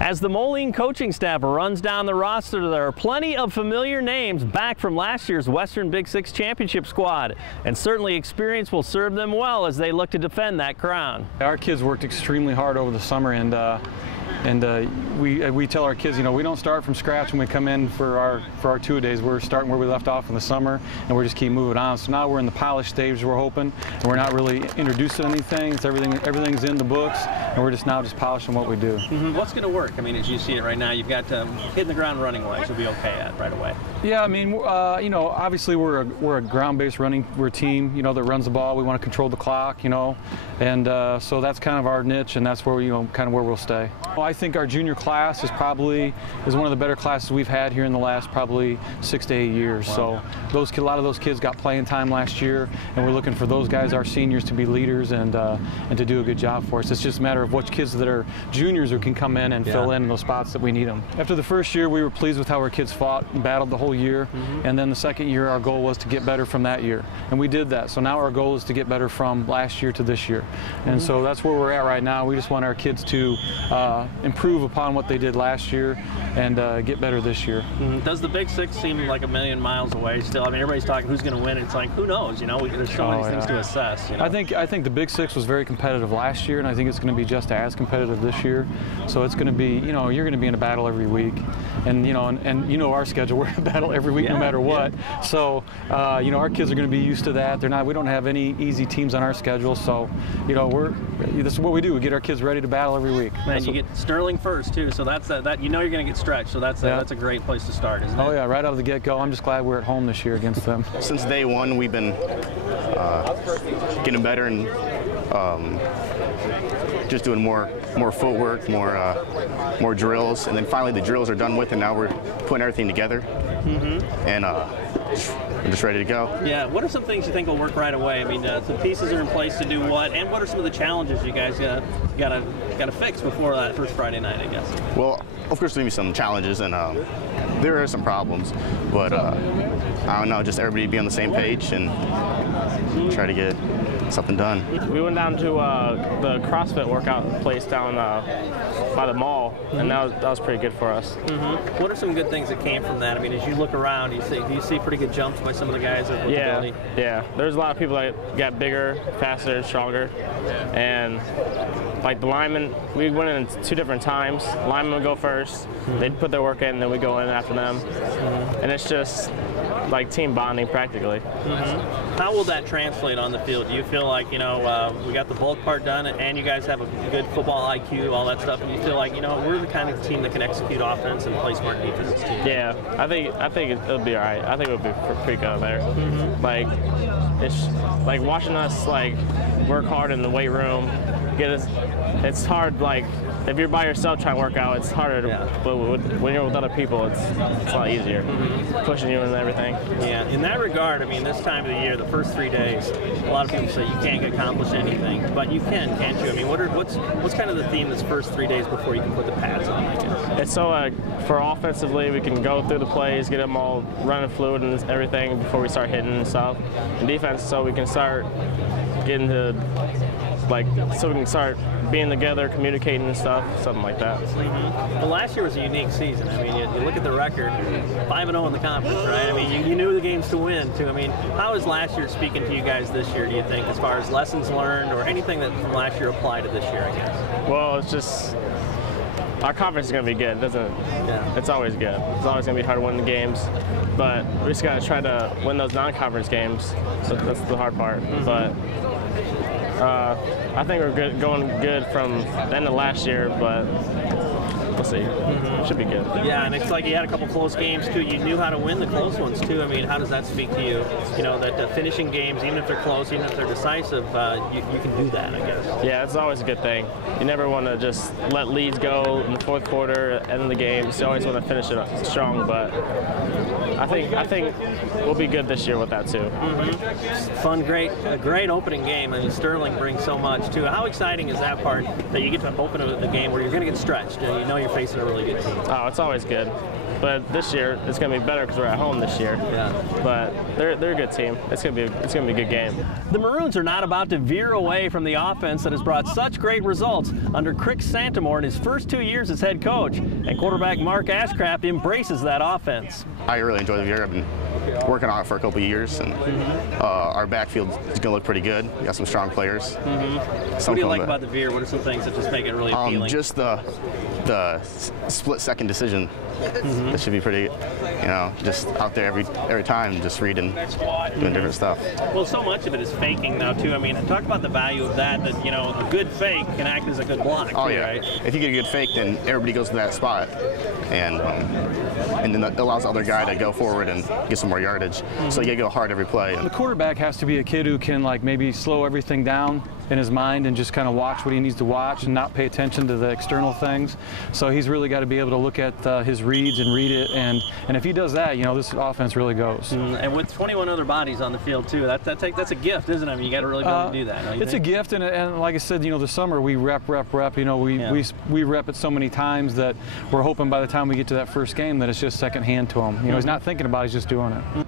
As the Moline coaching staff runs down the roster, there are plenty of familiar names back from last year's Western Big Six Championship squad, and certainly experience will serve them well as they look to defend that crown. Our kids worked extremely hard over the summer, and we tell our kids, you know, we don't start from scratch when we come in for our two-a-days. We're starting where we left off in the summer, and we're just keep moving on. So now we're in the polish stage, we're hoping, and we're not really introducing anything. It's everything's in the books, and we're just now polishing what we do. What's going to work? I mean, as you see it right now, you've got hitting the ground running wise, you'll be okay at right away. Yeah, I mean, you know, obviously we're a ground-based we're a team, you know, that runs the ball. We want to control the clock, you know, and so that's kind of our niche, and that's where kind of where we'll stay. Well, I think our junior class is one of the better classes we've had here in the last probably 6 to 8 years. Wow. So a lot of those kids got playing time last year, and we're looking for those guys, our seniors, to be leaders and to do a good job for us. It's just a matter of which kids that are juniors who can come in and fill in those spots that we need them. After the first year, we were pleased with how our kids fought and battled the whole year, and then the second year, our goal was to get better from that year, and we did that. So now our goal is to get better from last year to this year, and so that's where we're at right now. We just want our kids to improve upon what they did last year and get better this year. Does the Big Six seem like a million miles away still? I mean, everybody's talking who's going to win. It's like, who knows? You know, there's so many things to assess. You know? I think the Big Six was very competitive last year, and I think it's going to be just as competitive this year. So it's going to be, you know, you're going to be in a battle every week, and you know our schedule. We're in a battle every week, no matter what. So you know, our kids are going to be used to that. We don't have any easy teams on our schedule. So you know, this is what we do. We get our kids ready to battle every week. Man, you get Sterling first too, so that's that. You know you're going to get stretched, so that's a great place to start, isn't it? Oh yeah, right out of the get-go. I'm just glad we're at home this year against them. Since day one, we've been getting better and just doing more footwork, more drills, and then finally the drills are done with, and now we're putting everything together, and we're just ready to go. Yeah. What are some things you think will work right away? I mean, the pieces are in place to do what, and what are some of the challenges you guys gotta fix before that first Friday night, I guess? Well, of course, there'll be some challenges, and there are some problems, but I don't know, just everybody be on the same page and try to get something done. We went down to the CrossFit workout place down by the mall, and that was pretty good for us. What are some good things that came from that? I mean, as you look around, do you see pretty good jumps by some of the guys? Yeah. There's a lot of people that got bigger, faster, stronger, and like the linemen, we went in 2 different times. Linemen would go first, they'd put their work in, and then we go in after them, and it's just like team bonding practically. How will that translate on the field? Do you feel like, you know, we got the bulk part done, and you guys have a good football IQ, all that stuff, and you feel like, you know, we're the kind of team that can execute offense and play smart defense too? Yeah, I think it'll be all right. I think it'll be pretty good there. Like, it's like watching us like work hard in the weight room. It's hard, like, if you're by yourself trying to work out, it's harder, but when you're with other people, it's a lot easier, pushing you and everything. Yeah, in that regard, I mean, this time of the year, the first 3 days, a lot of people say you can't accomplish anything, but you can, can't you? I mean, what's kind of the theme this first 3 days before you can put the pads on, I guess? It's so, for offensively, we can go through the plays, get them all running fluid and everything before we start hitting and stuff. And defense, so we can start getting to, like, so we can start being together, communicating and stuff, something like that. Well, last year was a unique season. I mean, you look at the record, 5-0 in the conference, right? I mean, you knew the games to win, too. I mean, how is last year speaking to you guys this year, do you think, as far as lessons learned or anything that from last year apply to this year, I guess? Well, it's just, our conference is going to be good, doesn't it? Yeah. It's always good. It's always going to be hard to win the games, but we just got to try to win those non-conference games. So that's the hard part. But I think we're going good from the end of last year, but we'll see. It should be good. Yeah, and it's like you had a couple close games too. You knew how to win the close ones too. I mean, how does that speak to you? You know, that finishing games, even if they're close, even if they're decisive, you can do that, I guess. Yeah, it's always a good thing. You never want to just let leads go in the fourth quarter, end of the game. You always want to finish it strong, but I think we'll be good this year with that too. Fun, a great opening game. I mean, Sterling brings so much too. How exciting is that part that you get to open a game where you're going to get stretched? You know you're you're facing a really good team? Oh, it's always good. But this year it's going to be better because we're at home this year. Yeah. But they're a good team. It's going to be a good game. The Maroons are not about to veer away from the offense that has brought such great results under Crick Santamore in his first 2 years as head coach, and quarterback Mark Ashcraft embraces that offense. I really enjoy the year. I've been working on it for a couple of years, and our backfield is going to look pretty good. We got some strong players. What do you like about the veer? What are some things that just make it really appealing? Just the split-second decision. That should be pretty, just out there every time, just reading, doing different stuff. Well, so much of it is faking now, too. I mean, talk about the value of that, a good fake can act as a good block, oh, too, yeah. right? If you get a good fake, then everybody goes to that spot, and then that allows the other guy to go forward and get some more yardage. So you got to go hard every play. The quarterback has to be a kid who can maybe slow everything down in his mind and just kind of watch what he needs to watch and not pay attention to the external things. So he's really got to be able to look at his reads and read it, and if he does that, this offense really goes. And with 21 other bodies on the field too, that's a gift, isn't it? I mean, you got to really be able to do that. It's a gift, and like I said, the summer we rep. We rep it so many times that we're hoping by the time we get to that first game that it's just second hand to him. He's not thinking about it; he's just doing it.